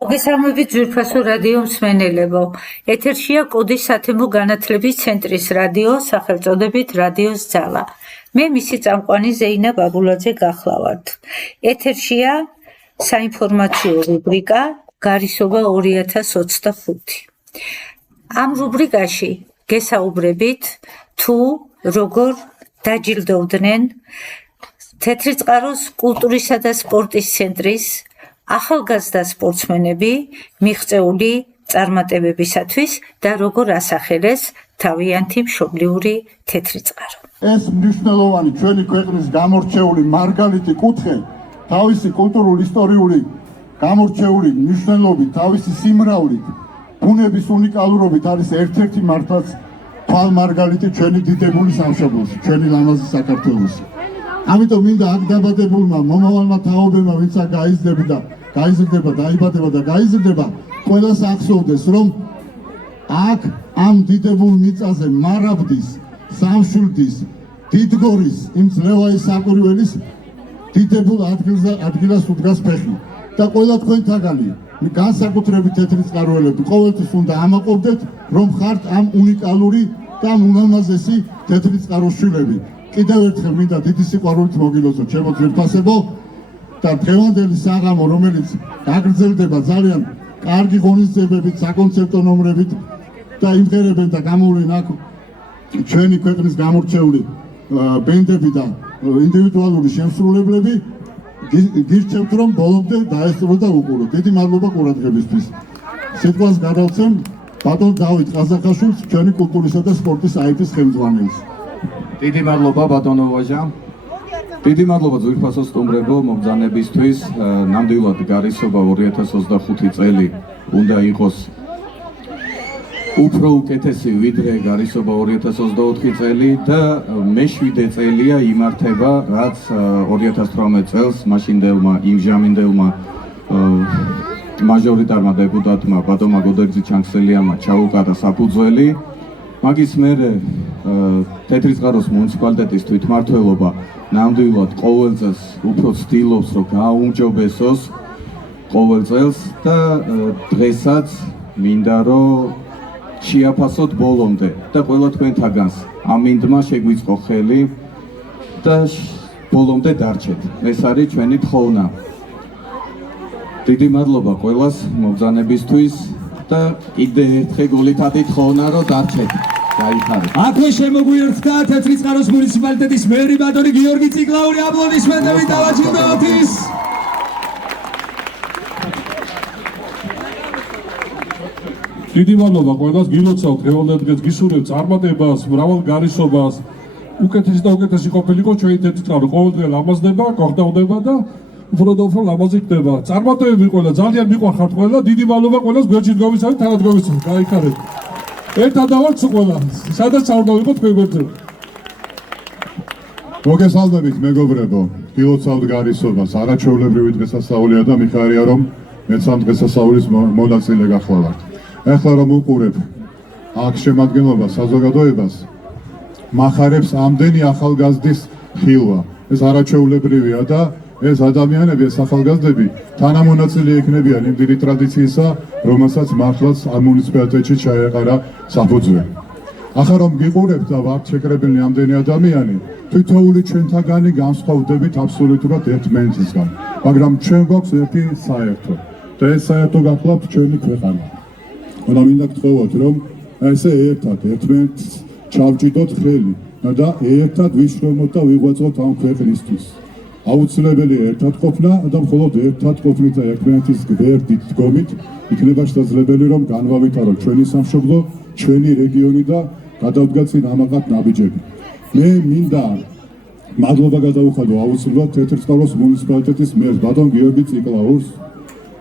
მოგესალმებით ძვირფასო რადიო მსმენელებო. ეთერშია კუდის სათემო განათლების ცენტრის რადიო, სახელწოდებით რადიოს ძალა. მე მისი წამყვანი ზეინა ბაბულაძე გახლავართ. ეთერშია საინფორმაციო რუბრიკა გარისობა 2025. ამ რუბრიკაში გესაუბრებით თუ როგორ დაჯილდოვდნენ თეთრი წყაროს კულტურისა და სპორტის ცენტრის ახალგაზრდა სპორტსმენები მიღწეული წარმატებებისათვის და როგორ ასახელეს თავიანთი მშობლიური თეთრი წყარო. ეს მნიშვნელოვანი ჩვენი ქვეყნის გამორჩეული მარგალიტი კუთხე თავისი კულტურულ-ისტორიული გამორჩეული მნიშვნელობით, თავისი სიმრავლით, ბუნების უნიკალურობით არის ერთ-ერთი მართლაც თვალმარგალიტი ჩვენი დიდებული სამშობლოში, ჩვენი ლამაზი საქართველოში. ამიტომ მინდა აქ დაბადებულმა მომავალმა თაობებმა, ვინც აქ გაიზრდება, დაიბადება და გაიზრდება, ყველას ახსოვდეს, რომ აქ ამ დიდებულ მიწაზე მარაბდის, სამშვილდის, დიდგორის, იმ ძლევაის საკვირველის დიდებულ ადგილას უდგას ფეხი. და ყველა თქვენთაგანი, განსაკუთრებით თეთრი წყაროელები, ყოველთვის უნდა ამაყობდეთ, რომ ხართ ამ უნიკალური და ულამაზესი თეთრი წყაროს შვილები. კიდევ ერთხელ მინდა დიდი სიყვარულით მოგილოცოთ ჩემო ძვირფასებო და დღევანდელი საღამო, რომელიც გაგრძელდება ძალიან კარგი ღონისძიებებით, საკონცერტო ნომრებით და იმღერებენ და გამოვლენ აქ ჩვენი ქვეყნის გამორჩეული ბენდები და ინდივიდუალური შემსრულებლები. გირჩევთ, რომ ბოლომდე დაესწრო და უყუროთ. დიდი მადლობა ყურადღებისთვის. სიტყვას გადავცემ ბატონ დავით ყაზახაშვილს, ჩვენი კულტურისა და სპორტის აიფის ხელმძღვანელს. დიდი მადლობა ბატონო ვაჟა. დიდი მადლობა ძვირფასო სტუმრებო მობრძანებისთვის. ნამდვილად გარისობა 2025 წელი უნდა იყოს უფრო უკეთესი ვიდრე გარისობა 2024 წელი და მე-7 წელია იმართება, რაც 2018 წელს მაშინდელმა იმჟამინდელმა მაჟორიტარმა დეპუტატმა ბატონმა გოდერძი ჩანქსელიამა ჩაუყარა საფუძველი. მაგის მერე თეთრი წყაროს მუნიციპალიტეტის თვითმმართველობა ნამდვილად ყოველ წელს უფრო ცდილობს, რომ გააუმჯობესოს ყოველ წელს და დღესაც მინდა რომ შეაფასოთ ბოლომდე და ყველა თქვენთაგანს ამინდმა შეგვიწყო ხელი და ბოლომდე დარჩეთ. ეს არის ჩვენი თხოვნა. დიდი მადლობა ყველას მობრძანებისთვის და კიდე ერთხელ გულითადი თხოვნა რომ დარჩეთ. გაიხარეთ. აქვე შემოგვიერთდა თეთრი წყაროს მუნიციპალიტეტის მერი ბატონი გიორგი ციკლაური, აპლოდისმენტები დავაჯილდოთ ის. დიდი მადლობა ყველას, გილოცავთ დღევანდელ დღეს, გისურვებთ წარმატებას, მრავალ გარისობას. უკეთესი და უკეთესი ყოფილიყო ჩვენი თეთრი წყარო, ყოველდღე ლამაზდება, გვხვდება და უფრო და უფრო ლამაზი ხდება. წარმატებები ყველა, ძალიან მიყვარხართ ყველა, დიდი მადლობა ყველას, გვერდში დგომისავით, თანაც დგომისავით, გაიხარეთ. ერთად დავართ ყველა, სადაც არ დავიყოთ თქვენ გვერდზე. მოგესალმებით მეგობრებო, გილოცავთ გარისობას, არაჩვეულებრივი დღესასწაულია და მიხარია რომ მეც ამ დღესასწაულის მონაწილე გახლავართ. ეხლა რომ უყურებ აქ შემადგენლობას, საზოგადოებას, მახარებს ამდენი ახალგაზრდის ხილვა. ეს არაჩვეულებრივია და ეს ადამიანები, ეს ახალგაზრდები თანამონაწილე იქნებიან იმ დიდი ტრადიციისა, რომელსაც მართლაც ამ მუნიციპალიტეტში ჩაეყარა საფუძველი. ახლა რომ გიყურებთ და ვართ შეკრებილნი ამდენი ადამიანი, თითოეული ჩვენთაგანი განსხვავდებით აბსოლუტურად ერთმანეთისგან, მაგრამ ჩვენ გვაქვს ერთი საერთო და ეს საერთო გახლავთ ჩვენი ქვეყანა. და მინდა გთხოვოთ, რომ ესე ერთად ერთმანეთს ჩავჭიდოთ ხელი და ერთად ვიშრომოთ და ვიღვაწოთ ამ ქვეყნისთვის. აუცილებელია ერთად ყოფნა და მხოლოდ ერთად ყოფნით და ერთმანეთის გვერდით დგომით იქნება შესაძლებელი, რომ განვავითაროთ ჩვენი სამშობლო, ჩვენი რეგიონი და გადავდგათ წინ ამაყად ნაბიჯები. მე მინდა მადლობა გადავუხადო აუცილებლად თეთრი წყაროს მუნიციპალიტეტის მერს ბატონ გიორგი ციკლაურს.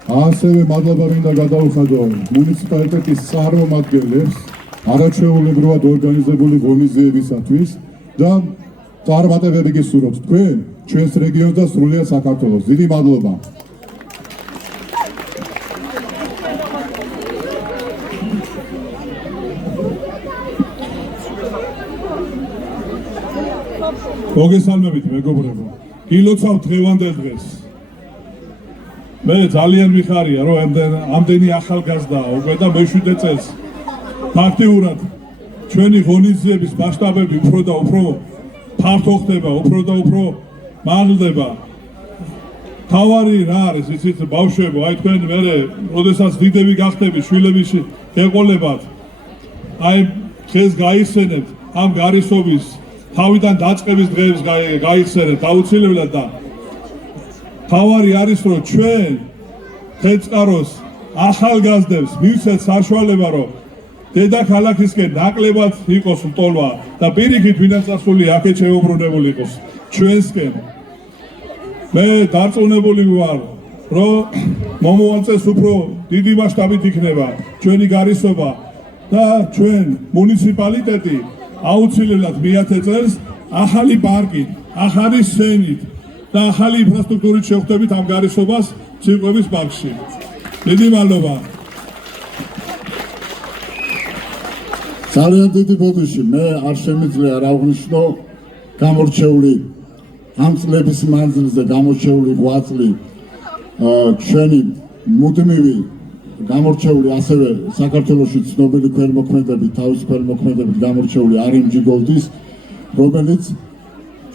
ასევე მადლობა მინდა გადავუხადო მუნიციპალიტეტის წარმომადგენლებს არაჩვეულებრივად ორგანიზებული ღონისძიებისათვის და წარმატებები გისურვებთ თქვენ, ჩვენს რეგიონს და სრულიად საქართველოს. დიდი მადლობა. მოგესალმებით მეგობრებო, გილოცავთ დღევანდელ დღეს. მე ძალიან მიხარია რომ ამდენი ახალგაზრდაა უკვე და მე-7 წელს ფაქტიურად ჩვენი ღონისძიების მასშტაბები უფრო და უფრო ფართო ხდება, უფრო და უფრო მაღლდება. თავარი რა არის იცით ბავშვებო, აი თქვენ მე როდესაც დიდები გახდები, შვილების გეყოლებათ. აი დღეს გაიხსენებთ ამ გარისობის თავიდან დაწყების დღეს გაიხსენებთ აუცილებლად და თავარი არის რომ ჩვენ თეწყაროს ახალგაზრდებს მივცეთ საშუალება რომ დედაქალაქისკენ ნაკლებად იყოს ლტოლვა და პირიქით ვინაც წასული აქეთ შეუბრუნებული იყოს ჩვენსკენ. მე დარწმუნებული ვარ რომ მომავალ წელს უფრო დიდი მასშტაბით იქნება ჩვენი გარისობა და ჩვენ მუნიციპალიტეტი აუცილებლად მე-10 წელს ახალი პარკით, ახალი სცენით და ახალი ინფრასტრუქტურით შევხვდებით ამ გარისობას ცირკების პარკში. დიდი მადლობა. ძალიან დიდი ბოდიში მე არ შემიძლია რა ვღნიშნო გამორჩეული ამ წლების მანძილზე გამორჩეული 8 წლი ჩვენი მუდმივი გამორჩეული ასევე საქართველოში ცნობილი ქველმოქმედები თავის ქველმოქმედებით გამორჩეული RMG Gold-ის რომელიც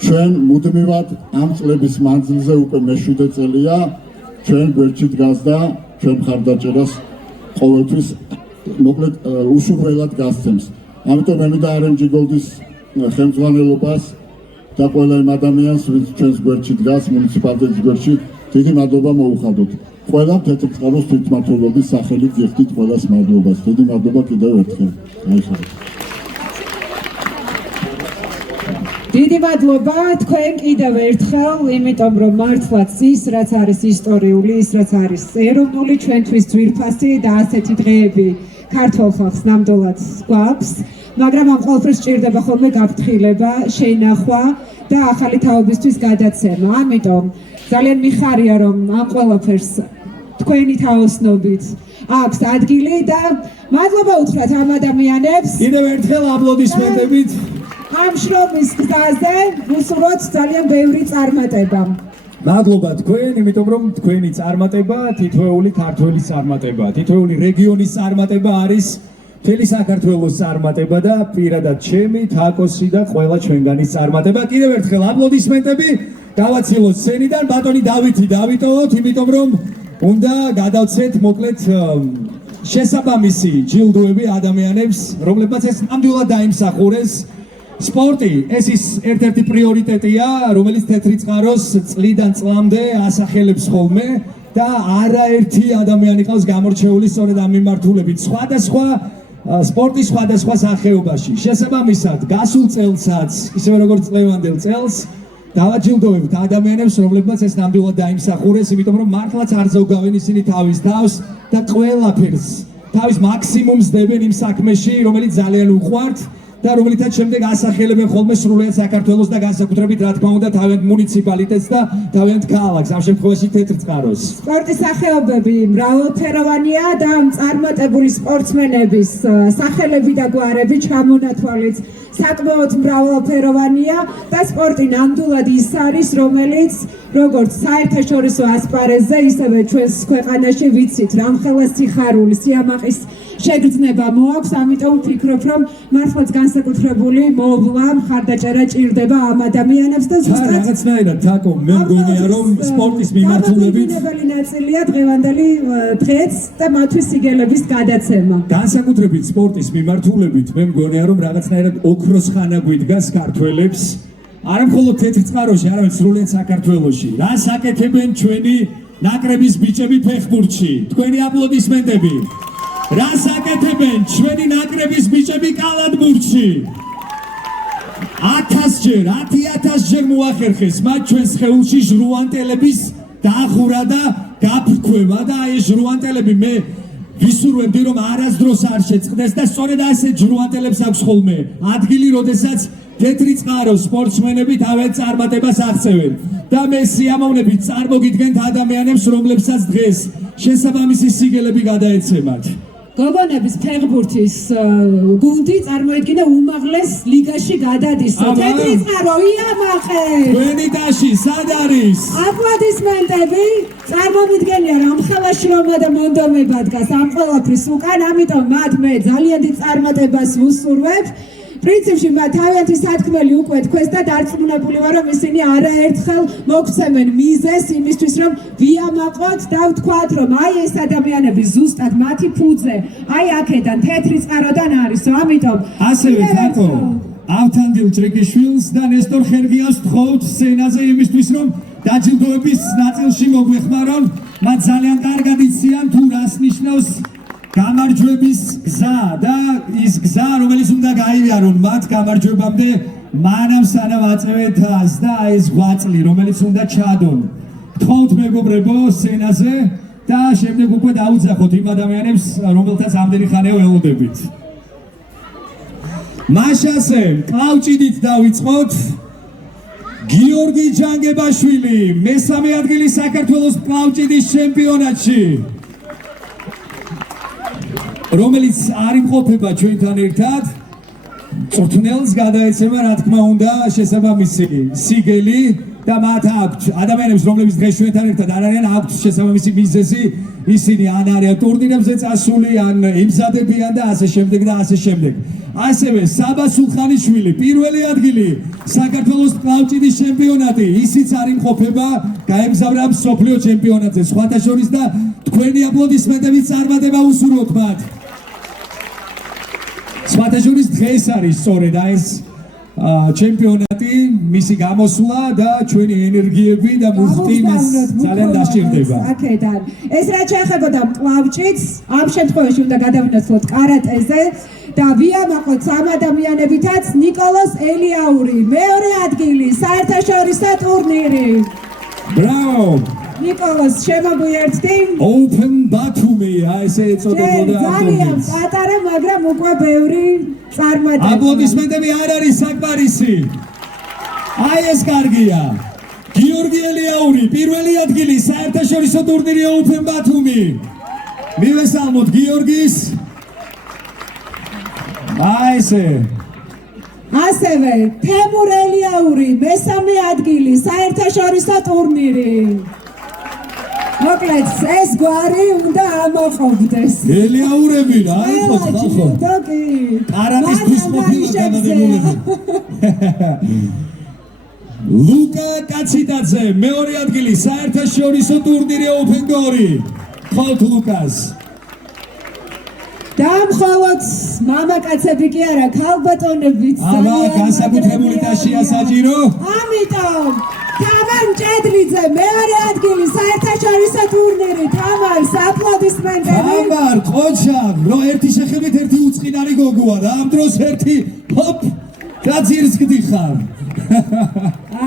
ჩვენ მუდმივად ამ წლების მანძილზე უკვე მე-7 წელია ჩვენ გვერდში დგას და ჩვენ მხარდაჭერას ყოველთვის მოკლედ უშუღველად გასცემს. ამიტომ მე მინდა RMG Gold-ის ხელმძღვანელობას და ყველა იმ ადამიანს, ვინც ჩვენს გვერდში დგას, მუნიციპალიტეტის გვერდში, დიდი მადლობა მოუხადოთ. ყველა თეთრწყაროს თვითმმართველობის სახელით გიხდით ყველას მადლობას. დიდი მადლობა კიდევ ერთხელ. გაიხარეთ. დიდი მადლობა თქვენ კიდევ ერთხელ, იმიტომ რომ მართლაც ის რაც არის ისტორიული, ის რაც არის ეროვნული ჩვენთვის ძვირფასი და ასეთი დღეები ქართულ ხალხს ნამდვილად გვაქვს, მაგრამ ამ ყველაფერს სჭირდება ხოლმე გაფრთხილება, შენახვა და ახალი თაობისთვის გადაცემა. ამიტომ ძალიან მიხარია რომ ამ ყველაფერს თქვენი თაოსნობით აქვს ადგილი და მადლობა უთხრათ ამ ადამიანებს. კიდევ ერთხელ აპლოდისმენტებით ამ შრომის გზაზე ვუსურვოთ ძალიან ბევრი წარმატება. მადლობა თქვენ, იმიტომ რომ თქვენი წარმატება თითოეული ქართველის წარმატება, თითოეული რეგიონის წარმატება არის მთელი საქართველოს წარმატება და პირადად ჩემი, თაკოსი და ყველა ჩვენგანის წარმატება. კიდევ ერთხელ აპლოდისმენტები დავაცილოთ სცენიდან, ბატონი დავითი დავიტოვოთ, იმიტომ რომ უნდა გადავცეთ მოკლედ შესაბამისი ჯილდოები ადამიანებს, რომლებმაც ეს ნამდვილად დაიმსახურეს. სპორტი ეს ის ერთ-ერთი პრიორიტეტია, რომელიც თეთრიწყაროს წლიდან წლამდე ასახელებს ხოლმე და არაერთი ადამიანი ყავს გამორჩეული სწორედ ამ მიმართულებით სხვადასხვა სპორტის სხვადასხვა სახეობაში. შესაბამისად, გასულ წელსაც, ისევე როგორც წლევანდელ წელს, დავაჯილდოვებთ ადამიანებს, რომლებმაც ეს ნამდვილად დაიმსახურეს, იმიტომ რომ მართლაც არ ზოგავენ ისინი თავის თავს და ყველაფერს თავის მაქსიმუმს დებენ იმ საქმეში, რომელიც ძალიან უყვართ. და რომელიცაც შემდეგ ასახელებენ ხოლმე სრულიად საქართველოს და განსაკუთრებით რა თქმა უნდა თავიანთ მუნიციპალიტეტს და თავიანთ ქალაქს, ამ შემთხვევაში თეთრწყაროს. სპორტის სახეობები მრავალფეროვანია და ამ წარმატებული სპორტსმენების სახელები და გვარები ჩამონათვალიც საკმაოდ მრავალფეროვანია და სპორტი ნამდვილად ის არის, რომელიც როგორც საერთაშორისო ასპარეზზე, ისევე ჩვენს ქვეყანაში ვიცით, რამხელა სიხარული, სიამაყის შეგრძნება მოაქვს, ამიტომ ვფიქრობ, რომ მართლაც განსაკუთრებული მოვლა, მხარდაჭერა ჭირდება ამ ადამიანებს და ზუსტად რაღაცნაირად თაკო, მე მგონია რომ სპორტის მიმართულებით გამოგონებელი ნაწილია დღევანდელი დღეც და მათთვის სიგელების გადაცემა. განსაკუთრებით სპორტის მიმართულებით მე მგონია რომ რაღაცნაირად ოქროს ხანა გვიდგას ქართველებს. არა მხოლოდ თეთრწყაროში, არამედ სრულიად საქართველოში. რას აკეთებენ ჩვენი ნაკრების ბიჭები ფეხბურთში? თქვენი აპლოდისმენტები. რას აკეთებენ ჩვენი ნაკრების ბიჭები კალათბურთში? 1000-ჯერ მოახერხეს მათ ჩვენს სხეულში ჟრუანტელების დაღურა და გაფრქვევა და ეს ჟრუანტელები მე ვისურვებდი რომ არასდროს არ შეწყდეს და სწორედ ასეთ ჟრუანტელებს აქვს ხოლმე ადგილი, როდესაც თეთრიწყაროს სპორტსმენები თავიანთ წარმატებას აღწევენ და მე სიამოვნებით წარმოგიდგენთ ადამიანებს, რომლებსაც დღეს შესაბამისი სიგელები გადაეცემათ. გოგონების ფეხბურთის გუნდი წარმოედგინა უმაღლეს ლიგაში გადადისო. თეთრი წყარო იამაყე. თქვენი დაში სად არის? აპლოდისმენტები. წარმომიდგენია რომ ხელაში რომა და მონდომება დგას ამ ყველაფრის უკან, ამიტომ მათ მე ძალიან დიდ წარმატებას ვუსურვებ. პრინციპში მათ თავიანთი სათქმელი უკვე თქვეს და დარწმუნებული ვარ რომ ისინი არაერთხელ მოგცემენ მიზეს იმისთვის რომ ვიამაყოთ და ვთქვათ რომ აი ეს ადამიანები ზუსტად მათი ფუძე აი აქედან თეთრი წყაროდან არისო. ამიტომ ასევე თაკო ავთანდილ ჭრიკიშვილს და ნესტორ ხერგიას ვთხოვთ სცენაზე იმისთვის რომ დაჯილდოების ნაწილში მოგვეხმარონ. მათ ძალიან კარგად იციან თუ რას ნიშნავს გამარჯვების გზა და ის გზა რომელიც უნდა გაივიარონ მათ გამარჯვებამდე მანამ სანამ აწევენ თავს და ეს ღვაწლი რომელიც უნდა ჩადონ. გთხოვთ მეგობრებო სცენაზე და შემდეგ უკვე დაუძახოთ იმ ადამიანებს რომელთაც ამდენი ხანია ველოდებით. მაშასე კლავჭიდით დავიწყოთ. გიორგი ჯანგებაშვილი მესამე ადგილი საქართველოს კლავჭიდის ჩემპიონატში რომელიც არ იმყოფება ჩვენთან ერთად წვრთნელს გადაეცემა რა თქმა უნდა შესაბამისი სიგელი და მათ აქვთ ადამიანებს რომლებიც დღეს ჩვენთან ერთად არ არიან აქვთ შესაბამისი მიზეზი ისინი ან არიან ტურნირებზე წასული ან იმზადებიან და ასე შემდეგ და ასე შემდეგ. ასევე საბა სულხანიშვილი პირველი ადგილი საქართველოს კლავჭიდის ჩემპიონატი ისიც არ იმყოფება გაემგზავრა მსოფლიო ჩემპიონატზე სხვათა შორის და თქვენი აპლოდისმენტებით წარმატება უსურვოთ მათ. სხვათა შორის დღეს არის სწორედ ეს ჩემპიონატი მისი გამოსვლა და ჩვენი ენერგიები და მუხტი მას ძალიან დასჭირდება. აქედან ეს რაც შეეხებოდა კლავჭიდს ამ შემთხვევაში უნდა გადავინაცვლოთ კარატეზე და ვიამაყოთ ამ ადამიანებითაც ნიკოლოზ ელიაური მეორე ადგილი საერთაშორისო ტურნირი. ბრავო ნიკოლოზ შემოგვიერთდი. Open Batumi ესე ეწოდებოდა ამ ძალიან პატარა მაგრამ უკვე ბევრი წარმატება. აპლოდისმენტები არ არის საკმარისი. აი ეს კარგია. გიორგი ელიაური პირველი ადგილი საერთაშორისო ტურნირი Open Batumi. მივესალმოთ გიორგის. აი ესე. ასევე თემურ ელიაური მესამე ადგილი საერთაშორისო ტურნირი. მოკლედ ეს გვარი უნდა ამოყობდეს. ელიაურები რა იყოს ხალხო. კარატისთვის ყოფილი გამარჯვებული. ლუკა კაციტაძე მეორე ადგილი საერთაშორისო ტურნირი Open Gory. ხალხ ლუკას. და მხოლოდ მამაკაცები კი არა, ქალბატონებიც ძალიან განსაკუთრებული დაშია საჭირო. ამიტომ თამარ მჭედლიძე მეორე ადგილი საერთაშორისო ტურნირი. თამარს აპლოდისმენტები. თამარ ყოჩა, რო ერთი შეხედვით ერთი უწყინარი გოგოა და ამ დროს ერთი ჰოპ გაძირს გდიხარ.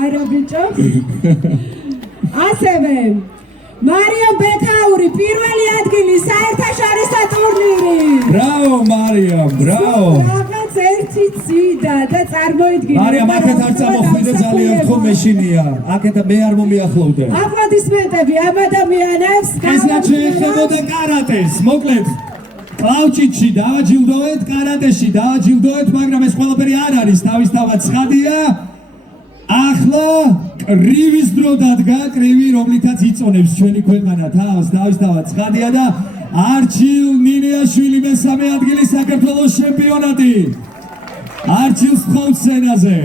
არა ბიჭო. ასევე მარიო ბექაური პირველი ადგილი საერთაშორისო ტურნირი. ბრავო მარიო, ბრავო. რაღაც ერთი ციდა და წარმოიდგინე. მარიო აქეთ არ წამოხვიდე ძალიან ხო მეშინია. აქეთ მე არ მომიახლოვდე. აპლოდისმენტები ამ ადამიანებს. ეს რაც შეეხებოდა კარატეს, მოკლედ კლავჭიდში დააჯილდოეთ, კარატეში დააჯილდოეთ, მაგრამ ეს ყველაფერი არ არის თავისთავად ცხადია. ახლა კრივის დრო დადგა, კრივი რომლითაც იწონებს ჩვენი ქვეყანა თავს, თავისთავად ცხადია და არჩილ ნინიაშვილი მესამე ადგილი საქართველოს ჩემპიონატი. არჩილს ვთხოვთ სცენაზე.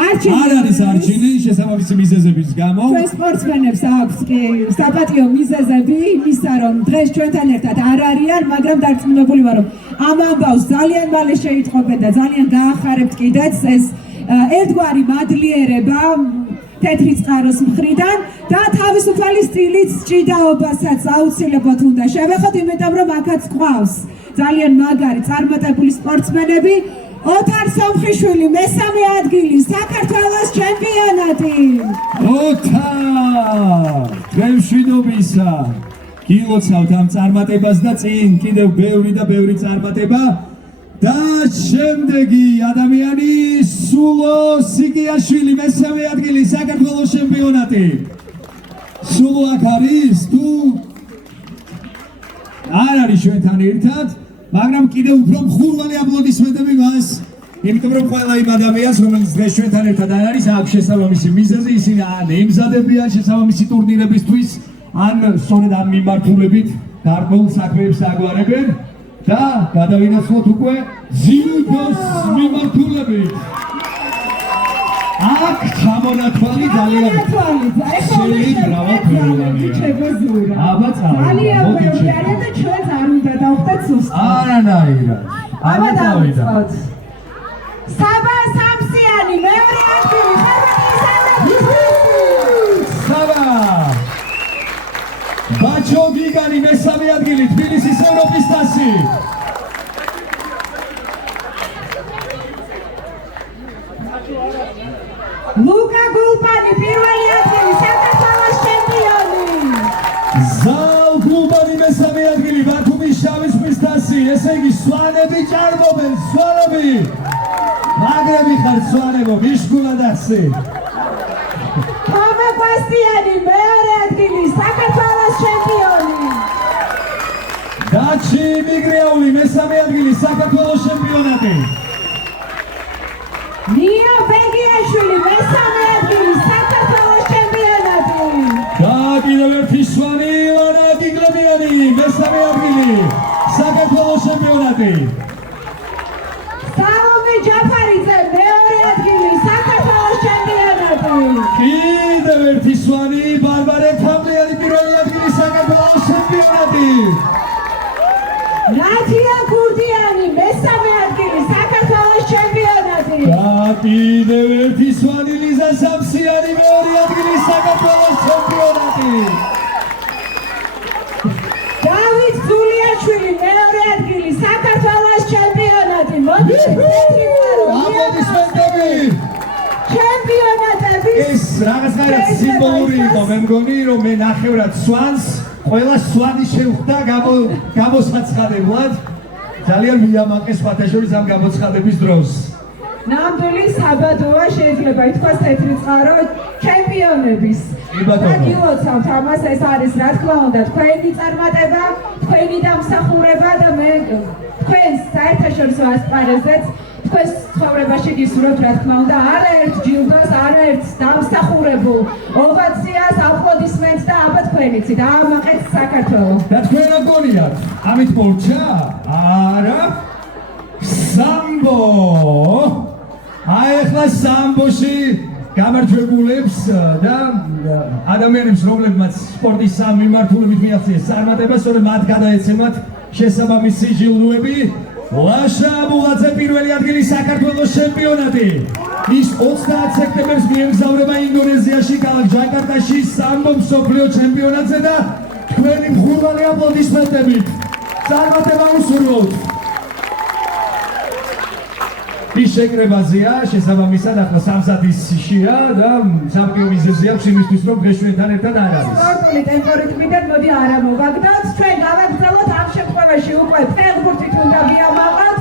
არ არის არჩილი შესაბამისი მიზეზების გამო. ჩვენ სპორტსმენებს აქვს კი საპატიო მიზეზები იმისა რომ დღეს ჩვენთან ერთად არ არიან, მაგრამ დარწმუნებული ვარ რომ ამ ამბავს ძალიან მალე შეიტყობენ და ძალიან გაახარებთ კიდეც ეს ერთგვარი მადლიერება თეთრი წყაროს მხრიდან და თავისუფალი სტილით ჭიდაობასაც აუცილებლად უნდა შევეხოთ, იმიტომ რომ აქაც ყავს ძალიან მაგარი წარმატებული სპორტსმენები. ოთარ სომხიშვილი მესამე ადგილი საქართველოს ჩემპიონატი. ოთარ გემშვიდობისა გილოცავთ ამ წარმატებას და წინ კიდევ ბევრი და ბევრი წარმატება. და შემდეგი ადამიანი სულო სიკიაშვილი მესამე ადგილი საქართველოს ჩემპიონატი. სულო აქ არის თუ არ არის ჩვენთან ერთად, მაგრამ კიდევ უფრო მხურვალე აპლოდისმენტები მას, იმიტომ რომ ყველა იმ ადამიანს, რომელიც დღეს ჩვენთან ერთად არ არის, აქვს შესაბამისი მიზეზი, ისინი ან ემზადებიან შესაბამისი ტურნირებისთვის, ან სწორედ ამ მიმართულებით გარკვეულ საქმეებს აგვარებენ და გადავინაცვლოთ უკვე ძიუდოს მიმართულებით. აქ ჩამონათვალი ძალიან შელი მრავალფეროვანია. აბა ძალიან ბევრი არის და ჩვენც არ უნდა დავხდეთ სუსტად. არანაირად. აბა დავიწყოთ. საბა სამსიანი მეორე ადგილი საბა ბაჩო გიგანი მესამე ადგილი თბილისის ევროპის თასი. ლუკა გულპანი პირველი ადგილი საქართველოს ჩემპიონი. ზალ გულპანი მესამე ადგილი ბათუმის შავი ზღვის თასი. ესე იგი სვანები ჭარბობენ, სვანები. მაგრები ხარ სვანებო, მიშგულად ახსი. თომა კვასტიანი მეორე ადგილი საქართველოს ჩემპიონი. დაჩი მიგრეული მესამე ადგილი საქართველოს ჩემპიონატი. ნია ბეგიაშვილი მესამე ადგილი საქართველოს ჩემპიონატი. და კიდევ ერთი სვანი ილანა გიგლებიანი მესამე ადგილი საქართველოს ჩემპიონატი. სალომე ჯაფარიძე მეორე ადგილი საქართველოს ჩემპიონატი. კიდევ ერთი სვანი ბარბარე თამლიანი პირველი ადგილი საქართველოს ჩემპიონატი. ნათია გურდიანი მესამე ადგილი საქართველოს ჩემპიონატი. და კიდევ ერთი სვანი ლიზა სამსიანი მეორე ადგილი საქართველოს ჩემპიონატი. დავით გულიაშვილი მეორე ადგილი საქართველოს ჩემპიონატი. აპლოდისმენტები. ჩემპიონატები. ეს რაღაცნაირად სიმბოლური იყო, მე მგონი რომ მე ნახევრად სვანს, ყველა სვანი შევხვდა გამოსაცხადებლად. ძალიან მიამაყეს ფათაშორის ამ გამოცხადების დროს. ნამდვილი საბადოა შეიძლება ითქვას თეთრი წყარო ჩემპიონების. კი ბატონო. გილოცავთ ამას, ეს არის რა თქმა უნდა თქვენი წარმატება, თქვენი დამსახურება და მე თქვენს საერთაშორისო ასპარეზზეც თქვენს ცხოვრებაში გისურვებთ რა თქმა უნდა არაერთ ჯილდოს, არაერთ დამსახურებულ ოვაციას, აპლოდისმენტს და აბა თქვენიცი დაამაყეთ საქართველოს. და თქვენ რა გონიათ? ამით მორჩა? არა. სამბო. აი ახლა სამბოში გამარჯვებულებს და ადამიანებს, რომლებმაც სპორტის სამ მიმართულებით მიაღწიეს წარმატება, სწორედ მათ გადაეცემათ შესაბამისი ჟილდოები. ლაშა აბულაძე პირველი ადგილი საქართველოს ჩემპიონატი. ის 30 სექტემბერს მიემგზავრება ინდონეზიაში, ქალაქ ჯაკარტაში სამბო მსოფლიო ჩემპიონატზე და თქვენი მხურვალე აპლოდისმენტებით წარმატება უსურვოთ. ის შეკრებაზეა, შესაბამისად ახლა 3 საათის შია და სამკიო მიზეზი აქვს იმისთვის, რომ დღეს ჩვენთან ერთად არ არის. სპორტული ტემპორიტმიდან მოდი არა მოვაგდოთ, ჩვენ გავაგრძელოთ ამ შემთხვევაში უკვე ფეხბურთით უნდა ვიამაყოთ.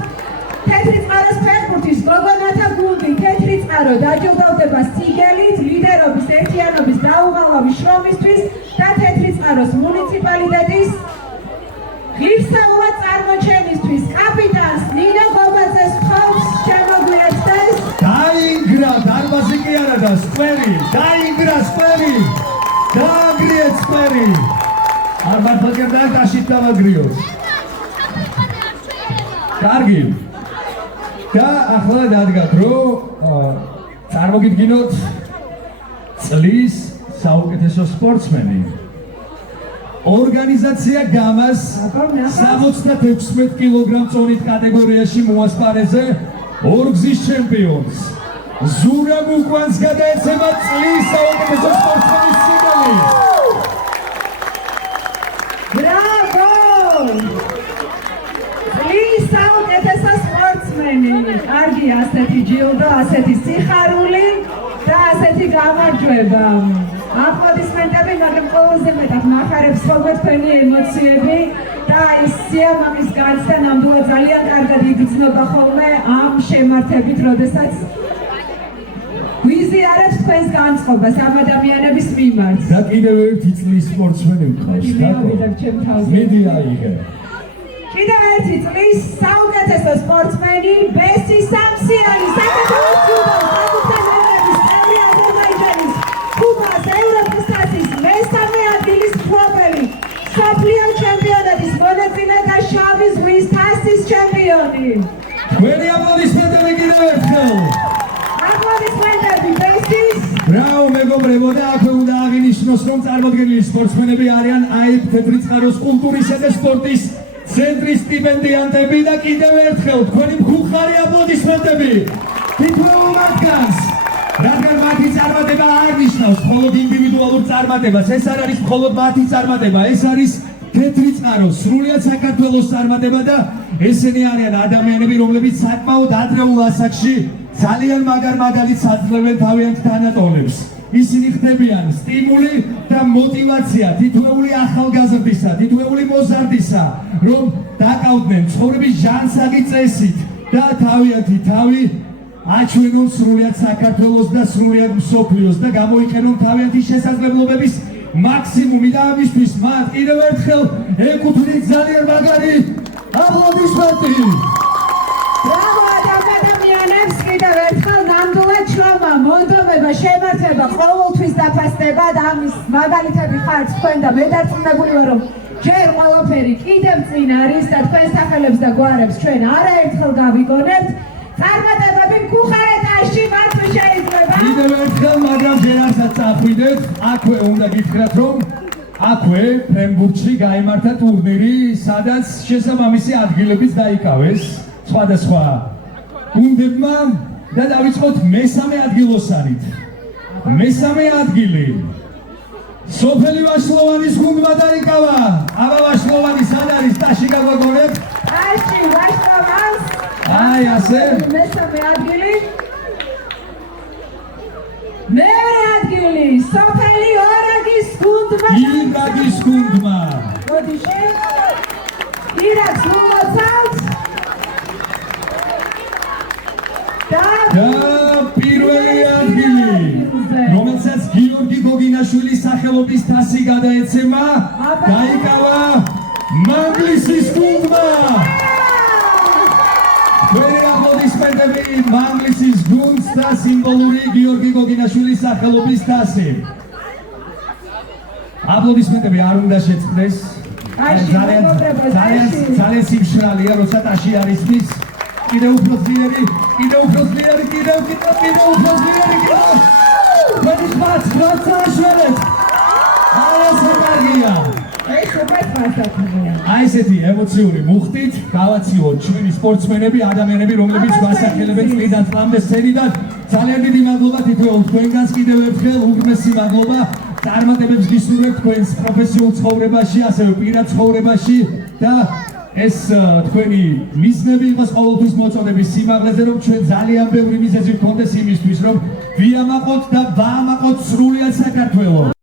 თეთრი წყაროს ფეხბურთის გოგონათა გუნდი თეთრი წყარო დაჯილდოვდება სიგელით, ლიდერობის, ერთიანობის, დაუღალავი შრომისთვის და თეთრი წყაროს მუნიციპალიტეტის ღირსეულად წარმოჩენისთვის კაპიტანს ნინო გობაძეს თავს შემოგვიერთდეს. დაინგრა დარბაზი კი არა და სკვერი, დაინგრა სკვერი, დააგრიეთ სკვერი. არ მართლა კიდე დაშით დავაგრიოთ. კარგი. და ახლა დადგა დრო წარმოგიდგინოთ წლის საუკეთესო სპორტსმენი. ორგანიზაცია გამას 76 კილოგრამ წონით კატეგორიაში მოასპარეზე ორგზის ჩემპიონს ზურაბ უკვანს გადაეცემა წლის საუკეთესო სპორტსმენის სიგელი. ბრავო! წლის საუკეთესო სპორტსმენი. კარგი ასეთი ჯილდო, ასეთი სიხარული და ასეთი გამარჯვება. აპლოდისმენტები, მაგრამ ყველაზე მეტად მახარებს ხოლმე თქვენი ემოციები და ის სიამაყის განცდა ნამდვილად ძალიან კარგად იგრძნობა ხოლმე ამ შემართებით, როდესაც ვიზიარებთ თქვენს განწყობას ამ ადამიანების მიმართ. და კიდევ ერთი წლის სპორტსმენი მყავს. მივიდებ ჩემ თავზე. მიდი აიღე. კიდევ ერთი წლის საუკეთესო სპორტსმენი ბესი სამსიანი საქართველოს ჯუდოს საკუთრების წევრი აზერბაიჯანის ქუბას ევროპის თასის მესამე ადგილის მფლობელი მსოფლიო ჩემპიონატის მონაწილე და შავი ზღვის თასის ჩემპიონი. თქვენი აპლოდისმენტები კიდევ ერთხელ. აპლოდისმენტები ბესის. ბრავო მეგობრებო და აქვე უნდა აღინიშნოს რომ წარმოდგენილი სპორტსმენები არიან აიფ თეთრი წყაროს კულტურისა და სპორტის ცენტრის სტიპენდიანტები და კიდევ ერთხელ თქვენი მხუხარი აპლოდისმენტები თითოეულ მათგანს. რადგან მათი წარმატება არ ნიშნავს მხოლოდ ინდივიდუალურ წარმატებას, ეს არ არის მხოლოდ მათი წარმატება, ეს არის თეთრი წყაროს სრულიად საქართველოს წარმატება და ესენი არიან ადამიანები, რომლებიც საკმაოდ ადრეულ ასაკში ძალიან მაგარ მაგალითს აძლევენ თავიანთ თანატოლებს. ისინი ხდებიან სტიმული და მოტივაცია თითოეული ახალგაზრდისა, თითოეული მოზარდისა, რომ დაკავდნენ ცხოვრების ჟანსაღი წესით და თავიანთი თავი აჩვენონ სრულიად საქართველოს და სრულიად მსოფლიოს და გამოიყენონ თავიანთი შესაძლებლობების მაქსიმუმი და ამისთვის მათ კიდევ ერთხელ ეკუთვნით ძალიან მაგარი აპლოდისმენტი. ბრავო ადამიანებს კიდევ ერთხელ ნამდვილად შრომა, მონდომება, შემართება, ყოველთვის დაფასდება და ამის მაგალითები ხართ თქვენ და მე დარწმუნებული ვარ რომ ჯერ ყველაფერი კიდევ წინ არის და თქვენ სახელებს და გვარებს ჩვენ არაერთხელ გავიგონებთ. წარმატებები მკუხარეთაში მართლა შეიძლება. კიდევ ერთხელ, მაგრამ ჯერ არცაც წახვიდეთ, აქვე უნდა გითხრათ, რომ აქვე ფრენბურთში გაიმართა ტურნირი, სადაც შესაბამისი ადგილებიც დაიკავეს სხვადასხვა გუნდებმა და დავიწყოთ მესამე ადგილოსანით. მესამე ადგილი სოფელი ვაშლოვანის გუნდმა დაიკავა. აბა ვაშლოვანი სად არის? ტაში გაგვაგონებთ? ტაში ვაშლოვანს. აი ასე. მესამე ადგილი. მეორე ადგილი სოფელი ორაგის გუნდმა. ირაგის გუნდმა. მოდი შენ. ირაგს მოვაცავთ. და პირველი ადგილი, რომელსაც გიორგი გოგინაშვილის სახელობის თასი გადაეცემა, დაიკავა მანგლისის გუნდმა. თქვენი აპლოდისმენტები მანგლისის გუნდს და სიმბოლური გიორგი გოგინაშვილის სახელობის თასი. აპლოდისმენტები არ უნდა შეწყდეს. ძალიან სიმშრალეა, როცა ტაში არის მის კიდევ უფრო ძლიერი, კიდევ უფრო ძლიერი, კიდევ უფრო ძლიერი, მეც მაცაშვერეთ. აი ესე კარგია. აი ესეთი ემოციური მუხტით გავაციოთ ჩვენი სპორტსმენები, ადამიანები, რომლებიც გვასახელებენ წლიდან წლამდე სცენიდან. ძალიან დიდი მადლობა თითოეულ თქვენგანს კიდევ ერთხელ უღრმესი მადლობა. წარმატებებს გისურვებთ თქვენს პროფესიულ ცხოვრებაში, ასევე პირად ცხოვრებაში და ეს თქვენი მიზნები იყოს ყოველთვის მოწოდების სიმაღლეზე, რომ ჩვენ ძალიან ბევრი მიზეზი გვქონდეს იმისთვის, რომ ვიამაყოთ და ვაამაყოთ სრულიად საქართველოს.